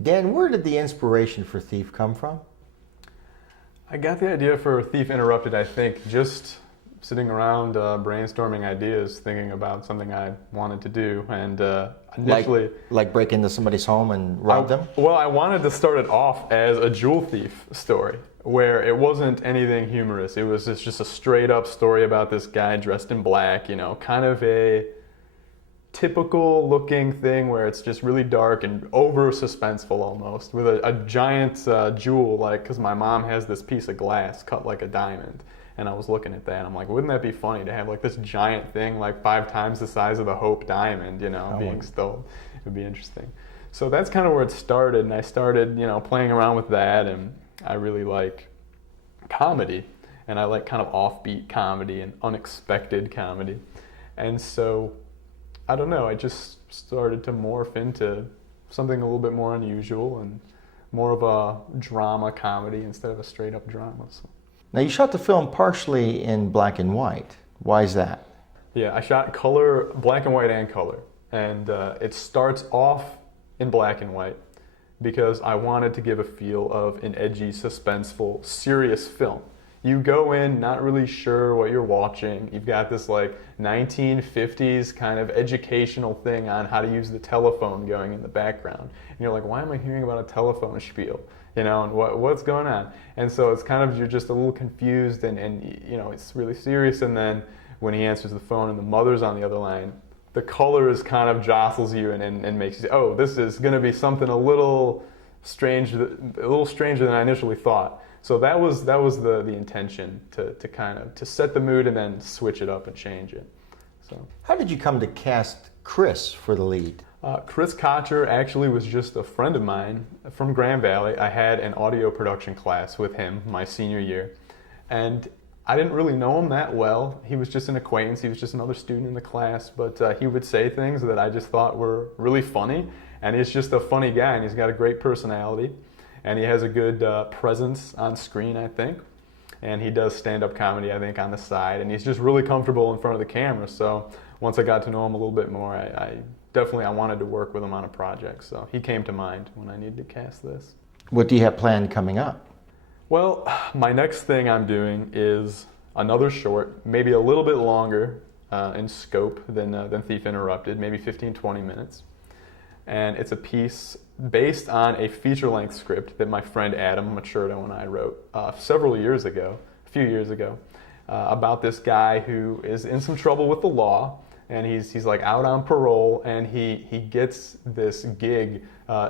Dan, where did the inspiration for Thief come from? I got the idea for Thief Interrupted, I think, just sitting around brainstorming ideas, thinking about something I wanted to do, and initially... Like break into somebody's home and rob them? Well, I wanted to start it off as a jewel thief story, where it wasn't anything humorous. It was just a straight-up story about this guy dressed in black, you know, kind of a typical looking thing where it's just really dark and over suspenseful almost, with a giant jewel, like, because my mom has this piece of glass cut like a diamond, and I was looking at that and I'm like, wouldn't that be funny to have like this giant thing like 5 times the size of the Hope diamond, you know, being stolen? It would be interesting. So that's kind of where it started, and I started, you know, playing around with that, and I really like comedy, and I like kind of offbeat comedy and unexpected comedy, and so I don't know, I just started to morph into something a little bit more unusual and more of a drama comedy instead of a straight up drama. So. Now, you shot the film partially in black and white. Why is that? Yeah, I shot color, black and white and color. And it starts off in black and white because I wanted to give a feel of an edgy, suspenseful, serious film. You go in not really sure what you're watching. You've got this like 1950s kind of educational thing on how to use the telephone going in the background. And you're like, why am I hearing about a telephone spiel? You know, and what's going on? And so it's kind of, you're just a little confused, and you know, it's really serious. And then when he answers the phone and the mother's on the other line, the color is kind of jostles you and makes you say, oh, this is going to be something a little stranger than I initially thought. So that was the intention, to kind of to set the mood and then switch it up and change it. So how did you come to cast Chris for the lead? Chris Kocher actually was just a friend of mine from Grand Valley. I had an audio production class with him my senior year, and I didn't really know him that well. He was just an acquaintance. He was just another student in the class, but he would say things that I just thought were really funny, and he's just a funny guy, and he's got a great personality. And he has a good presence on screen, I think. And he does stand-up comedy, I think, on the side. And he's just really comfortable in front of the camera. So once I got to know him a little bit more, I wanted to work with him on a project. So he came to mind when I needed to cast this. What do you have planned coming up? Well, my next thing I'm doing is another short, maybe a little bit longer in scope than Thief Interrupted, maybe 15, 20 minutes. And it's a piece based on a feature-length script that my friend Adam Machurdo and I wrote a few years ago, about this guy who is in some trouble with the law, and he's like out on parole, and he gets this gig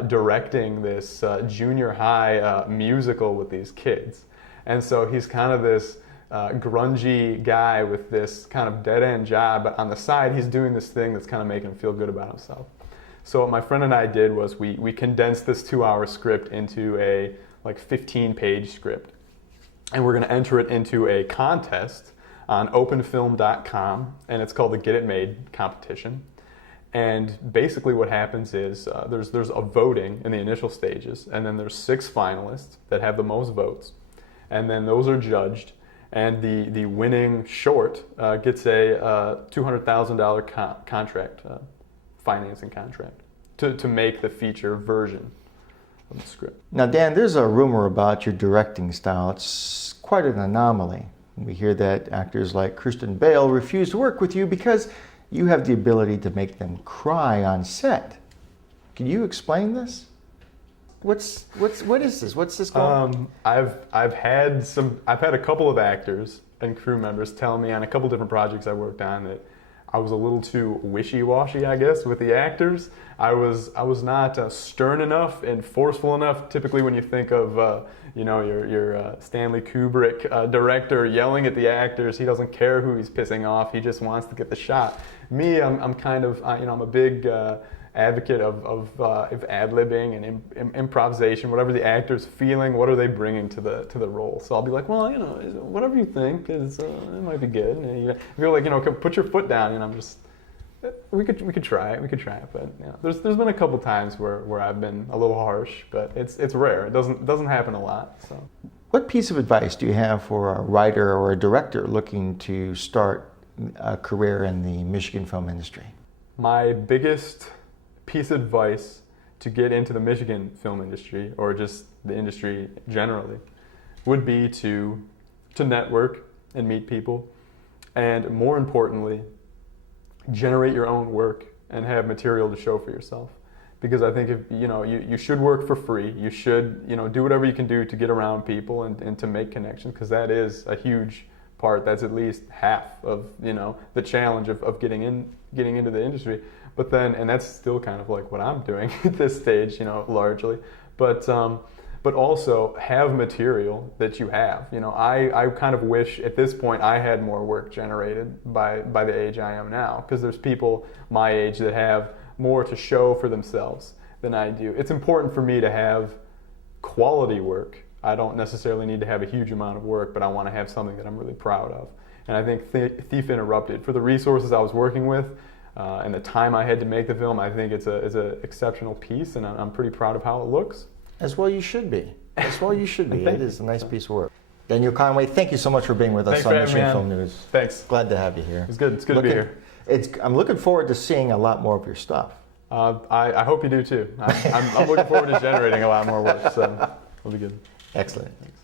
directing this junior high musical with these kids. And so he's kind of this grungy guy with this kind of dead-end job, but on the side he's doing this thing that's kind of making him feel good about himself. So what my friend and I did was we condensed this 2-hour script into a like 15-page script. And we're going to enter it into a contest on openfilm.com, and it's called the Get It Made competition. And basically what happens is there's a voting in the initial stages, and then there's 6 finalists that have the most votes. And then those are judged, and the winning short gets a $200,000 contract, financing contract, to make the feature version of the script. Now, Dan, there's a rumor about your directing style. It's quite an anomaly. We hear that actors like Kristen Bale refuse to work with you because you have the ability to make them cry on set. Can you explain this? What is this? What's this going on? I've had a couple of actors and crew members tell me on a couple different projects I worked on that I was a little too wishy-washy, I guess, with the actors. I was not stern enough and forceful enough. Typically, when you think of your Stanley Kubrick director yelling at the actors, he doesn't care who he's pissing off. He just wants to get the shot. Me, I'm kind of I'm a big advocate of ad-libbing and improvisation. Whatever the actor's feeling, what are they bringing to the role? So I'll be like, well, whatever you think is it might be good. And you feel like put your foot down, and I'm just we could try it, but there's been a couple times where I've been a little harsh, but it's rare. It doesn't happen a lot. So, what piece of advice do you have for a writer or a director looking to start a career in the Michigan film industry? My biggest piece of advice to get into the Michigan film industry, or just the industry generally, would be to network and meet people, and more importantly, generate your own work and have material to show for yourself. Because I think if you should work for free. You should do whatever you can do to get around people and to make connections, because that is a huge part. That's at least half of the challenge of getting into the industry. But then, and that's still kind of like what I'm doing at this stage, largely. But also have material that you have. I kind of wish at this point I had more work generated by the age I am now, because there's people my age that have more to show for themselves than I do. It's important for me to have quality work. I don't necessarily need to have a huge amount of work, but I want to have something that I'm really proud of. And I think Thief Interrupted, for the resources I was working with and the time I had to make the film, I think it's an exceptional piece, and I'm pretty proud of how it looks. As well you should be. As well you should be. It is a nice piece of work. Daniel Conway, thank you so much for being with us Thanks on for having Michigan me Film on. News. Thanks. Glad to have you here. It's good to be here. I'm looking forward to seeing a lot more of your stuff. I hope you do too. I'm looking forward to generating a lot more work, so it'll be good. Excellent. Thanks.